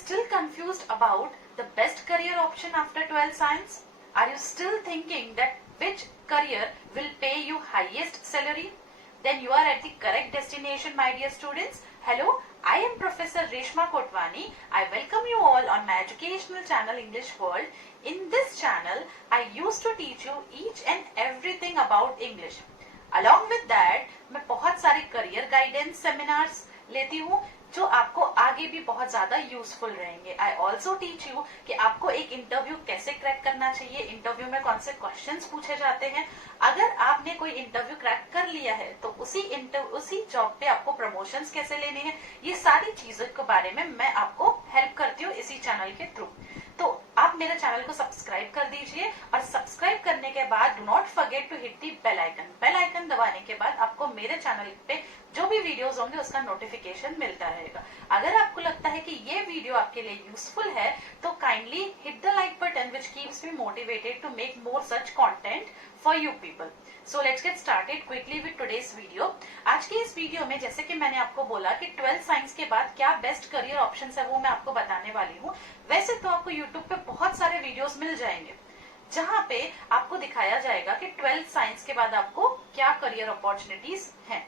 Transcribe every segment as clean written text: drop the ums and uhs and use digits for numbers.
still confused about the best career option after 12th science? Are you still thinking that which career will pay you highest salary? Then you are at the correct destination, my dear students. Hello, I am Professor Reshma Kotwani. I welcome you all on my educational channel English World. In this channel, I used to teach you each and everything about English. Along with that, मैं बहुत सारे career guidance seminars लेती हूँ जो आपको आगे भी बहुत ज्यादा यूजफुल रहेंगे. आई ऑल्सो टीच यू कि आपको एक इंटरव्यू कैसे क्रैक करना चाहिए, इंटरव्यू में कौन से क्वेश्चंस पूछे जाते हैं. अगर आपने कोई इंटरव्यू क्रैक कर लिया है तो उसी जॉब पे आपको प्रमोशंस कैसे लेने हैं, ये सारी चीजों के बारे में मैं आपको हेल्प करती हूँ इसी चैनल के थ्रू. तो आप मेरे चैनल को सब्सक्राइब कर दीजिए और सब्सक्राइब करने के बाद do not forget to hit the bell icon. Bell icon दबाने के बाद आपको मेरे चैनल पे जो भी वीडियोस होंगे उसका नोटिफिकेशन मिलता रहेगा. अगर आपको लगता है कि ये वीडियो आपके लिए यूजफुल है तो kindly hit the like button which keeps me motivated to make more such content for you people. So let's get started quickly with today's video. आज के इस वीडियो में जैसे कि मैंने आपको बोला कि 12th साइंस के बाद क्या बेस्ट करियर ऑप्शंस है वो मैं आपको बताने वाली हूँ. वैसे तो आपको यूट्यूब पे बहुत सारे वीडियोस मिल जाएंगे जहाँ पे आपको दिखाया जाएगा कि 12th साइंस के बाद आपको क्या करियर अपॉर्चुनिटीज हैं.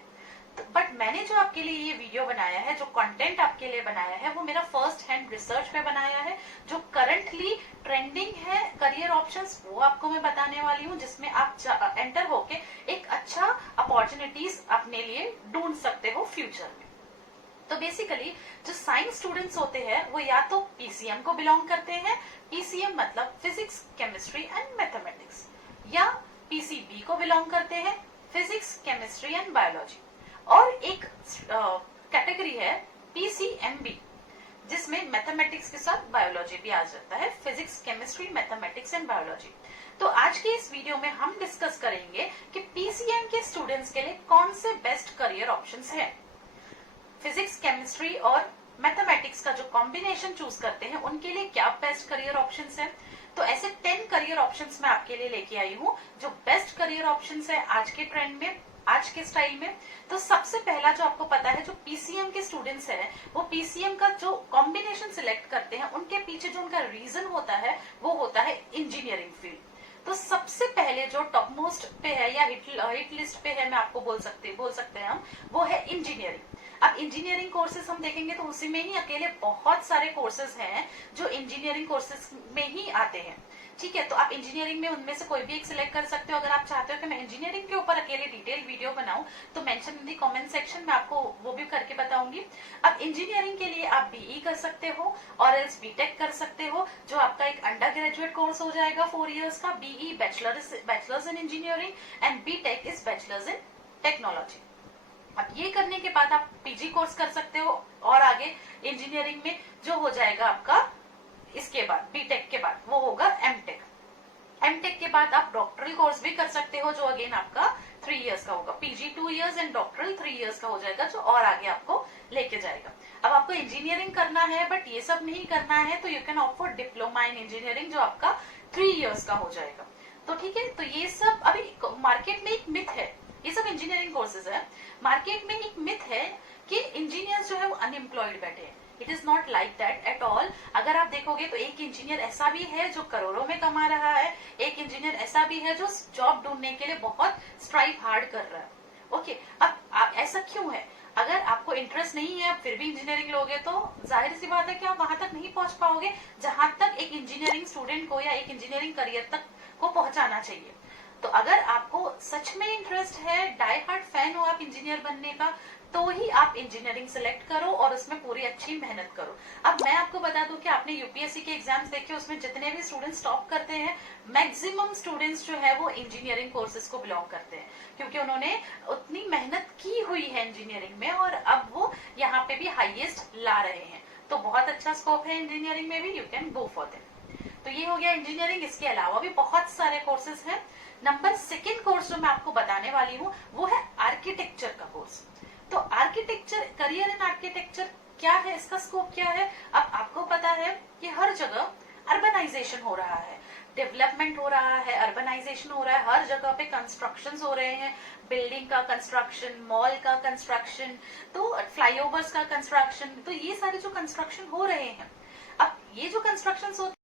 बट मैंने जो आपके लिए ये वीडियो बनाया है, जो कंटेंट आपके लिए बनाया है, वो मेरा फर्स्ट हैंड रिसर्च पे बनाया है. जो करंटली ट्रेंडिंग है करियर ऑप्शंस वो आपको मैं बताने वाली हूँ, जिसमें आप एंटर होके एक अच्छा अपॉर्चुनिटीज अपने लिए ढूंढ सकते हो फ्यूचर में. तो बेसिकली जो साइंस स्टूडेंट्स होते हैं वो या तो पीसीएम को बिलोंग करते हैं, पीसीएम मतलब फिजिक्स, केमिस्ट्री एंड मैथमेटिक्स, या पीसीबी को बिलोंग करते हैं, फिजिक्स, केमिस्ट्री एंड बायोलॉजी. और एक कैटेगरी है पीसीएमबी जिसमें मैथमेटिक्स के साथ बायोलॉजी भी आ जाता है, physics, chemistry, mathematics and biology. तो आज के इस वीडियो में हम डिस्कस करेंगे कि पीसीएम के स्टूडेंट्स के लिए कौन से बेस्ट करियर ऑप्शंस हैं. फिजिक्स, केमिस्ट्री और मैथमेटिक्स का जो कॉम्बिनेशन चूज करते हैं उनके लिए क्या बेस्ट करियर ऑप्शंस है. तो ऐसे 10 करियर ऑप्शंस मैं आपके लिए लेके आई हूँ जो बेस्ट करियर ऑप्शंस है आज के ट्रेंड में, आज के स्टाइल में. तो सबसे पहला जो आपको पता है, जो पीसीएम के स्टूडेंट्स हैं वो पीसीएम का जो कॉम्बिनेशन सिलेक्ट करते हैं उनके पीछे जो उनका रीजन होता है वो होता है इंजीनियरिंग फील्ड. तो सबसे पहले जो टॉप मोस्ट पे है या हिट लिस्ट पे है, मैं आपको बोल सकते हैं हम, वो है इंजीनियरिंग. अब इंजीनियरिंग कोर्सेज हम देखेंगे तो उसी में ही अकेले बहुत सारे कोर्सेज हैं जो इंजीनियरिंग कोर्सेज में ही आते हैं. ठीक है, तो आप इंजीनियरिंग में उनमें से कोई भी एक सिलेक्ट कर सकते हो. अगर आप चाहते हो कि मैं इंजीनियरिंग के ऊपर अकेले डिटेल वीडियो बनाऊं तो mention in the comment section में आपको वो भी करके बताऊंगी. अब इंजीनियरिंग के लिए आप बीई कर सकते हो और एल्स बीटेक कर सकते हो, जो आपका एक अंडर ग्रेजुएट कोर्स हो जाएगा 4 इयर्स का. BE bachelors in engineering and BTech is bachelors in technology. अब ये करने के बाद आप पीजी कोर्स कर सकते हो और आगे इंजीनियरिंग में जो हो जाएगा आपका इसके बाद बीटेक के बाद वो होगा एमटेक. एमटेक के बाद आप डॉक्टरल कोर्स भी कर सकते हो जो अगेन आपका 3 इयर्स का होगा. PG 2 years and doctoral 3 years का हो जाएगा जो और आगे आपको लेके जाएगा. अब आपको इंजीनियरिंग करना है बट ये सब नहीं करना है तो you can opt for diploma in engineering जो आपका 3 इयर्स का हो जाएगा. तो ठीक है, तो ये सब अभी मार्केट में एक मिथ है, ये सब इंजीनियरिंग कोर्सेज है. मार्केट में एक मिथ है कि इंजीनियर्स जो है वो अनएम्प्लॉयड बैठे हैं. It is not like that at all. अगर आप देखोगे तो एक इंजीनियर ऐसा भी है जो करोड़ों में कमा रहा है, एक इंजीनियर ऐसा भी है जो जॉब ढूंढने के लिए बहुत स्ट्राइव हार्ड कर रहा है. ओके, अब आप ऐसा क्यों है? अगर आपको इंटरेस्ट नहीं है आप फिर भी इंजीनियरिंग लोगे तो जाहिर सी बात है कि आप वहां तक नहीं पहुंच पाओगे जहां तक एक इंजीनियरिंग स्टूडेंट को या एक इंजीनियरिंग करियर तक को पहुंचाना चाहिए. तो अगर आपको सच में इंटरेस्ट है, डाई हार्ड फैन हो आप इंजीनियर बनने का, तो ही आप इंजीनियरिंग सिलेक्ट करो और उसमें पूरी अच्छी मेहनत करो. अब मैं आपको बता दूं कि आपने यूपीएससी के एग्जाम्स देखे, उसमें जितने भी स्टूडेंट्स टॉप करते हैं मैक्सिमम स्टूडेंट्स जो है वो इंजीनियरिंग कोर्सेज को बिलोंग करते हैं क्योंकि उन्होंने उतनी मेहनत की हुई है इंजीनियरिंग में और अब वो यहाँ पे भी हाईएस्ट ला रहे हैं. तो बहुत अच्छा स्कोप है इंजीनियरिंग में भी, you can go for them. तो ये हो गया इंजीनियरिंग. इसके अलावा भी बहुत सारे कोर्सेज हैं. नंबर 2 कोर्स जो मैं आपको बताने वाली हूँ वो है आर्किटेक्चर का कोर्स. तो आर्किटेक्चर, करियर इन आर्किटेक्चर क्या है, इसका स्कोप क्या है? अब आपको पता है कि हर जगह अर्बनाइजेशन हो रहा है, डेवलपमेंट हो रहा है, अर्बनाइजेशन हो रहा है, हर जगह पे कंस्ट्रक्शन हो रहे हैं, बिल्डिंग का कंस्ट्रक्शन, मॉल का कंस्ट्रक्शन, तो फ्लाईओवर्स का कंस्ट्रक्शन, तो ये सारे जो कंस्ट्रक्शन हो रहे हैं. ये जो कंस्ट्रक्शंस होते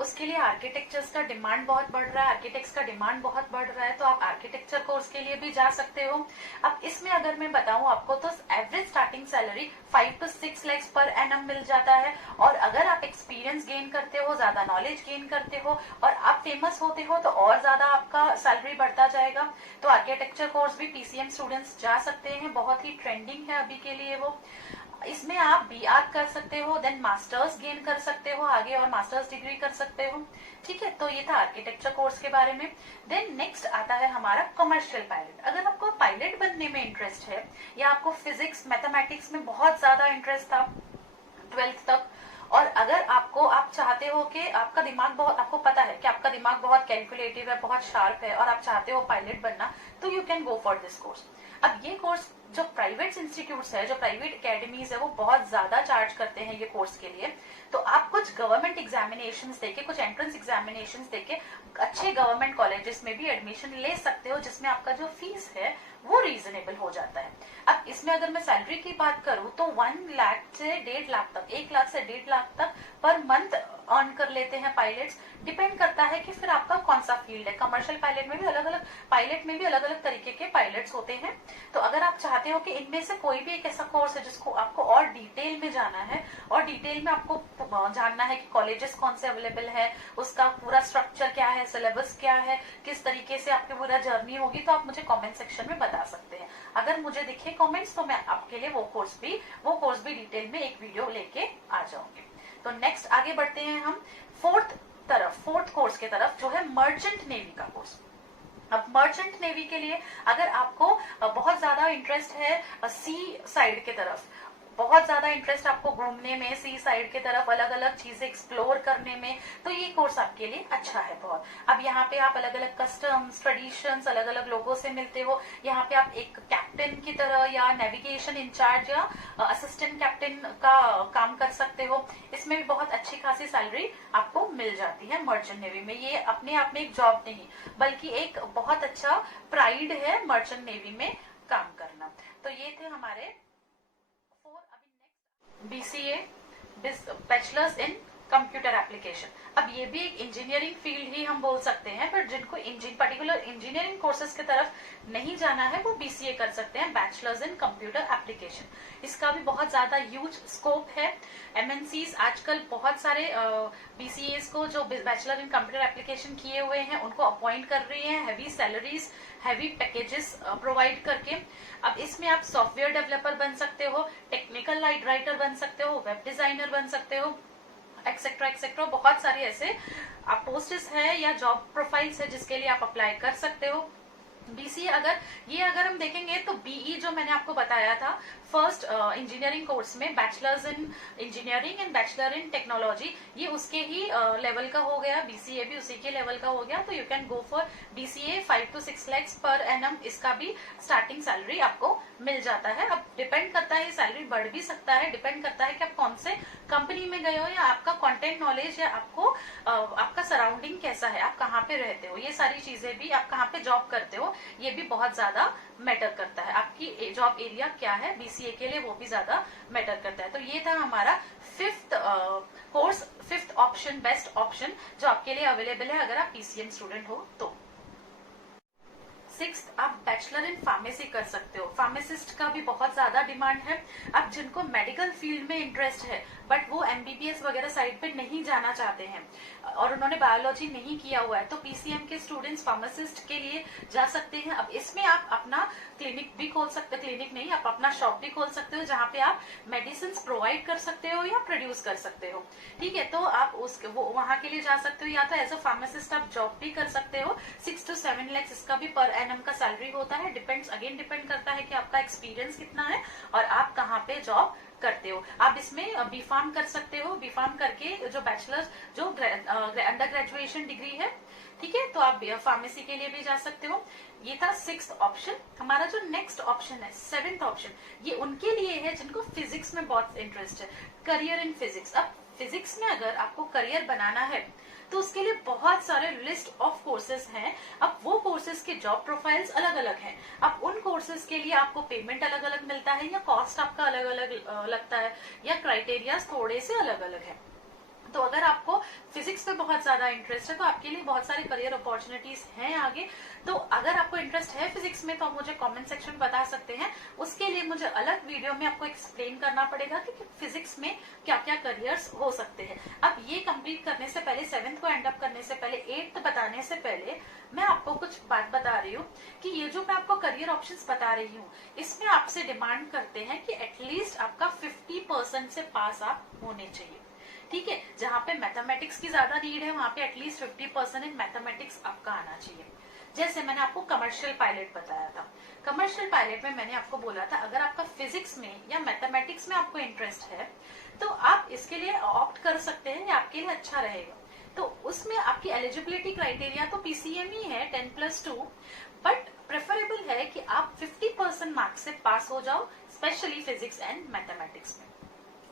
उसके लिए आर्किटेक्चर्स का डिमांड बहुत बढ़ रहा है, आर्किटेक्ट्स का डिमांड बहुत बढ़ रहा है, तो आप आर्किटेक्चर कोर्स के लिए भी जा सकते हो। अब इसमें अगर मैं बताऊं आपको तो average starting salary 5 to 6 lakhs per annum मिल जाता है। और अगर आप एक्सपीरियंस गेन करते हो, ज्यादा नॉलेज गेन करते हो और आप फेमस होते हो तो और ज्यादा आपका सैलरी बढ़ता जाएगा। तो आर्किटेक्चर कोर्स भी पीसीएम स्टूडेंट्स जा सकते हैं, बहुत ही ट्रेंडिंग है अभी के लिए वो। इसमें आप बीआर कर सकते हो, देन मास्टर्स गेन कर सकते हो आगे और मास्टर्स डिग्री कर सकते हो। ठीक है, तो ये था आर्किटेक्चर कोर्स के बारे में। देन नेक्स्ट आता है हमारा कमर्शियल पायलट। अगर आपको पायलट बनने में इंटरेस्ट है या आपको फिजिक्स मैथमेटिक्स में बहुत ज्यादा इंटरेस्ट था 12th तक, और अगर आप चाहते हो कि आपका दिमाग बहुत, आपको पता है कि आपका दिमाग बहुत कैलकुलेटिव है, बहुत शार्प है और आप चाहते हो पायलट बनना, तो you can go for this course. अब ये कोर्स जो प्राइवेट इंस्टीट्यूट्स है, जो प्राइवेट एकेडमीज है, वो बहुत ज्यादा चार्ज करते हैं ये कोर्स के लिए। तो आप कुछ गवर्नमेंट एग्जामिनेशंस देके, कुछ एंट्रेंस एग्जामिनेशंस देके अच्छे गवर्नमेंट कॉलेजेस में भी एडमिशन ले सकते हो, जिसमें आपका जो फीस है वो रीजनेबल हो जाता है। अब इसमें अगर मैं सैलरी की बात करूं तो 1 लाख से 1.5 लाख तक, 1 लाख से 1.5 लाख तक पर मंथ अर्न कर लेते हैं पायलट्स। डिपेंड करता है कि फिर आपका कौन सा फील्ड है। कमर्शियल पायलट में भी अलग अलग तरीके के पायलट्स होते हैं। तो अगर आप चाहते हो कि इनमें से कोई भी एक ऐसा कोर्स है जिसको आपको और डिटेल में जाना है और डिटेल में आपको जानना है कि कॉलेजेस कौन से अवेलेबल है, उसका पूरा स्ट्रक्चर क्या है, सिलेबस क्या है, किस तरीके से आपकी पूरा जर्नी होगी, तो आप मुझे कमेंट सेक्शन में बता सकते हैं। अगर मुझे दिखे कमेंट्स तो मैं आपके लिए वो कोर्स भी डिटेल में एक वीडियो लेके आ जाऊंगी। तो नेक्स्ट आगे बढ़ते हैं हम फोर्थ कोर्स के तरफ, जो है मर्चेंट नेवी का कोर्स। अब मर्चेंट नेवी के लिए अगर आपको बहुत ज्यादा इंटरेस्ट है सी साइड के तरफ, बहुत ज्यादा इंटरेस्ट आपको घूमने में, सी साइड के तरफ अलग अलग चीजें एक्सप्लोर करने में, तो ये कोर्स आपके लिए अच्छा है बहुत। अब यहाँ पे आप अलग अलग कस्टम्स, ट्रेडिशंस, अलग अलग लोगों से मिलते हो। यहाँ पे आप एक कैप्टन की तरह या नेविगेशन इंचार्ज या असिस्टेंट कैप्टन का काम कर सकते हो। इसमें भी बहुत अच्छी खासी सैलरी आपको मिल जाती है मर्चेंट नेवी में। ये अपने आप में एक जॉब नहीं बल्कि एक बहुत अच्छा प्राइड है मर्चेंट नेवी में काम करना। तो ये थे हमारे BCA, bachelors in computer application. अब ये भी एक इंजीनियरिंग फील्ड ही हम बोल सकते हैं, पर जिनको पर्टिकुलर इंजीनियरिंग कोर्सेज की तरफ नहीं जाना है वो BCA कर सकते हैं, बैचलर्स इन कंप्यूटर एप्लीकेशन। इसका भी बहुत ज्यादा ह्यूज स्कोप है। MNCs आजकल बहुत सारे BCAs को जो बैचलर इन कंप्यूटर एप्लीकेशन किए हुए हैं उनको अपॉइंट कर रही है, heavy salaries, heavy packages provide करके। अब इसमें आप सॉफ्टवेयर डेवलपर बन सकते हो, टेक्निकल राइटर बन सकते हो, वेब डिजाइनर बन सकते हो, एक्सेट्रा एक्सेट्रा। बहुत सारे ऐसे आप पोस्ट्स है या जॉब प्रोफाइल्स है जिसके लिए आप अप्लाई कर सकते हो। BCA अगर हम देखेंगे तो BE जो मैंने आपको बताया था फर्स्ट इंजीनियरिंग कोर्स में, bachelors in engineering and bachelor in technology, ये उसके ही लेवल का हो गया। BCA भी उसी के लेवल का हो गया। तो you can go for BCA 5 to 6 lakhs per annum. इसका भी स्टार्टिंग सैलरी आपको मिल जाता है। अब डिपेंड करता है, सैलरी बढ़ भी सकता है, डिपेंड करता है कि आप कौन से कंपनी में गए हो या आपका कंटेंट नॉलेज या आपका सराउंडिंग कैसा है, आप कहाँ पे रहते हो, ये सारी चीजें भी, आप कहाँ पे जॉब करते हो, ये भी बहुत ज्यादा मैटर करता है। आपकी जॉब एरिया क्या है BCA के लिए, वो भी ज्यादा मैटर करता है। तो ये था हमारा फिफ्थ ऑप्शन, बेस्ट ऑप्शन जो आपके लिए अवेलेबल है अगर आप PCM स्टूडेंट हो तो। 6th, आप बैचलर इन फार्मेसी कर सकते हो। फार्मासिस्ट का भी बहुत ज्यादा डिमांड है। अब जिनको मेडिकल फील्ड में इंटरेस्ट है बट वो MBBS वगैरह साइड पे नहीं जाना चाहते हैं और उन्होंने बायोलॉजी नहीं किया हुआ है, तो PCM के स्टूडेंट्स फार्मासिस्ट के लिए जा सकते हैं। अब इसमें आप अपना क्लिनिक भी खोल सकते हो, क्लिनिक नहीं, आप अपना शॉप भी खोल सकते हो जहाँ पे आप मेडिसिन प्रोवाइड कर सकते हो या प्रोड्यूस कर सकते हो। ठीक है, तो आप वहां के लिए जा सकते हो, या तो एज अ फार्मासिस्ट आप जॉब भी कर सकते हो। 6 to 7 lakhs इसका भी पर एनम का सैलरी होता है। डिपेंड करता है कि आपका एक्सपीरियंस कितना है और आप कहाँ पे जॉब करते हो। आप इसमें बीफार्म कर सकते हो, बीफार्म करके जो बैचलर्स जो अंडर ग्रेजुएशन डिग्री है, ठीक है, तो आप फार्मेसी के लिए भी जा सकते हो। ये था 6th ऑप्शन। हमारा जो नेक्स्ट ऑप्शन है 7th ऑप्शन, ये उनके लिए है जिनको फिजिक्स में बहुत इंटरेस्ट है, करियर इन फिजिक्स। अब फिजिक्स में अगर आपको करियर बनाना है तो उसके लिए बहुत सारे लिस्ट ऑफ कोर्सेज हैं। अब वो कोर्सेज के जॉब प्रोफाइल्स अलग अलग हैं। अब उन कोर्सेज के लिए आपको पेमेंट अलग अलग मिलता है या कॉस्ट आपका अलग अलग लगता है या क्राइटेरिया थोड़े से अलग अलग है। तो अगर आपको फिजिक्स में बहुत ज्यादा इंटरेस्ट है तो आपके लिए बहुत सारे करियर अपॉर्चुनिटीज हैं आगे। तो अगर आपको इंटरेस्ट है फिजिक्स में तो आप मुझे कमेंट सेक्शन में बता सकते हैं। उसके लिए मुझे अलग वीडियो में आपको एक्सप्लेन करना पड़ेगा कि फिजिक्स में क्या क्या करियर्स हो सकते हैं। अब ये कंप्लीट करने से पहले, 7th को एंड अप करने से पहले, 8th बताने से पहले मैं आपको कुछ बात बता रही हूँ कि ये जो मैं आपको करियर ऑप्शंस बता रही हूँ इसमें आपसे डिमांड करते हैं कि एटलीस्ट आपका 50% से पास आप होने चाहिए। ठीक है, जहाँ पे मैथमेटिक्स की ज्यादा नीड है वहां पे एटलीस्ट 50% इन मैथमेटिक्स आपका आना चाहिए। जैसे मैंने आपको कमर्शियल पायलट बताया था, कमर्शियल पायलट में मैंने आपको बोला था अगर आपका फिजिक्स में या मैथमेटिक्स में आपको इंटरेस्ट है तो आप इसके लिए ऑप्ट कर सकते हैं, आपके लिए अच्छा रहेगा। तो उसमें आपकी एलिजिबिलिटी क्राइटेरिया तो पीसीएम ही है 10+2, बट प्रेफरेबल है कि आप 50% मार्क्स से पास हो जाओ, स्पेशली फिजिक्स एंड मैथमेटिक्स में।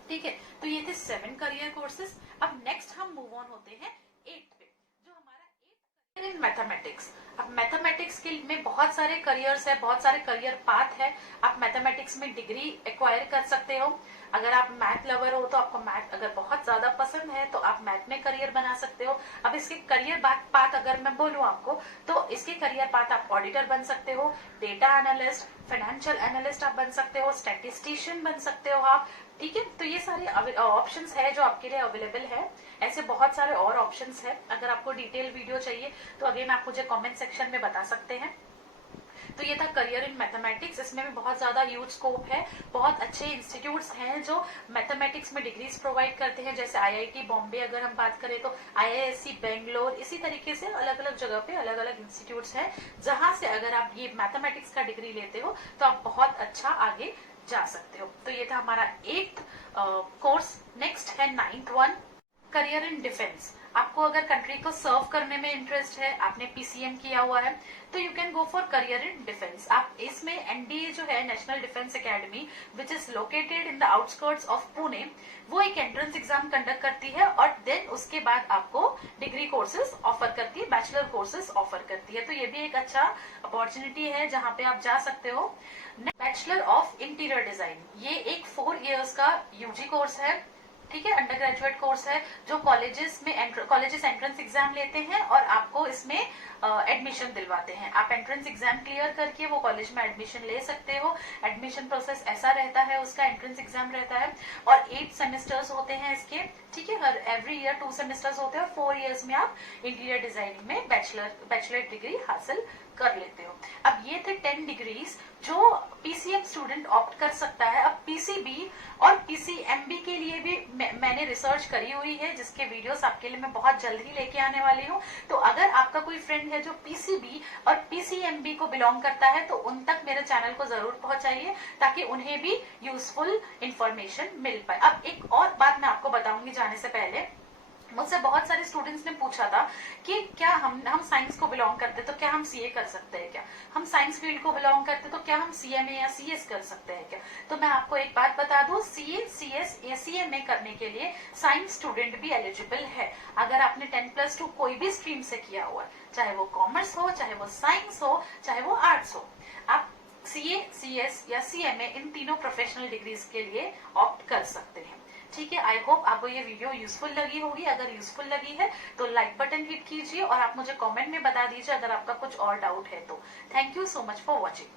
ठीक है, तो ये थे 7 करियर कोर्सेज। अब नेक्स्ट हम मूव ऑन होते हैं 8 पे, जो हमारा 8 इन मैथमेटिक्स। अब मैथमेटिक्स के में बहुत सारे करियर्स है, बहुत सारे करियर पाथ है। आप मैथमेटिक्स में डिग्री एक्वायर कर सकते हो। अगर आप मैथ लवर हो तो आपको मैथ अगर बहुत ज्यादा पसंद है तो आप मैथ में करियर बना सकते हो। अब इसके करियर पाथ अगर मैं बोलूं आपको तो इसके करियर पाथ आप ऑडिटर बन सकते हो, डेटा एनालिस्ट, फाइनेंशियल एनालिस्ट आप बन सकते हो, स्टैटिस्टिशियन बन सकते हो आप। ठीक है, तो ये सारे ऑप्शंस है जो आपके लिए अवेलेबल है। ऐसे बहुत सारे और ऑप्शंस है। अगर आपको डिटेल वीडियो चाहिए तो अगेन आप मुझे कमेंट सेक्शन में बता सकते हैं। तो ये था करियर इन मैथमेटिक्स। इसमें भी बहुत ज्यादा ह्यूज स्कोप है। बहुत अच्छे इंस्टीट्यूट्स हैं जो मैथमेटिक्स में डिग्रीज प्रोवाइड करते हैं, जैसे आईआईटी बॉम्बे अगर हम बात करें तो आईआईएससी बेंगलोर, इसी तरीके से अलग अलग जगह पे अलग अलग इंस्टीट्यूट्स हैं जहां से अगर आप ये मैथमेटिक्स का डिग्री लेते हो तो आप बहुत अच्छा आगे जा सकते हो। तो ये था हमारा 8th कोर्स। नेक्स्ट है 9th one, career in defence. आपको अगर कंट्री को सर्व करने में इंटरेस्ट है, आपने पीसीएम किया हुआ है, तो you can go for career in defence. आप इसमें एनडीए जो है, national defence academy, which is located in the outskirts of Pune, वो एक एंट्रेंस एग्जाम कंडक्ट करती है और देन उसके बाद आपको डिग्री कोर्सेज ऑफर करती है, बैचलर कोर्सेज ऑफर करती है। तो ये भी एक अच्छा अपॉर्चुनिटी है जहां पे आप जा सकते हो। बैचलर ऑफ इंटीरियर डिजाइन, ये एक 4 इयर्स का यूजी कोर्स है। ठीक है, अंडर ग्रेजुएट कोर्स है जो कॉलेजेस एंट्रेंस एग्जाम लेते हैं और आपको इसमें एडमिशन दिलवाते हैं। आप एंट्रेंस एग्जाम क्लियर करके वो कॉलेज में एडमिशन ले सकते हो। एडमिशन प्रोसेस ऐसा रहता है, उसका एंट्रेंस एग्जाम रहता है और 8 सेमेस्टर्स होते हैं इसके। ठीक है, हर एवरी ईयर 2 सेमेस्टर्स होते हैं और 4 इयर्स में आप इंटीरियर डिजाइनिंग में बैचलर डिग्री हासिल कर लेते हो। अब ये थे 10 डिग्रीज जो पीसीएम स्टूडेंट ऑप्ट कर सकता है। अब पीसीबी और पीसीएमबी के लिए भी मैंने रिसर्च करी हुई है, जिसके वीडियोस आपके लिए मैं बहुत जल्द ही लेके आने वाली हूँ। तो अगर आपका कोई फ्रेंड है जो पीसीबी और पीसीएमबी को बिलोंग करता है तो उन तक मेरे चैनल को जरूर पहुंचाइए ताकि उन्हें भी यूजफुल इंफॉर्मेशन मिल पाए। अब एक और बात मैं आपको बताऊंगी जाने से पहले, मुझसे बहुत सारे स्टूडेंट्स ने पूछा था कि क्या हम साइंस को बिलोंग करते तो क्या हम सीए कर सकते हैं क्या, हम साइंस फील्ड को बिलोंग करते तो क्या हम सीएमए या सीएस कर सकते हैं क्या। तो मैं आपको एक बात बता दूं, सीए, सीएस या सीएमए करने के लिए साइंस स्टूडेंट भी एलिजिबल है। अगर आपने 10+2 कोई भी स्ट्रीम से किया हुआ है, चाहे वो कॉमर्स हो, चाहे वो साइंस हो, चाहे वो आर्ट्स हो, आप सीए, सीएस या सीएमए इन तीनों प्रोफेशनल डिग्रीज के लिए ऑप्ट कर सकते हैं। ठीक है, आई होप आपको ये वीडियो यूजफुल लगी होगी। अगर यूजफुल लगी है तो लाइक बटन हिट कीजिए और आप मुझे कमेंट में बता दीजिए अगर आपका कुछ और डाउट है तो। Thank you so much for watching.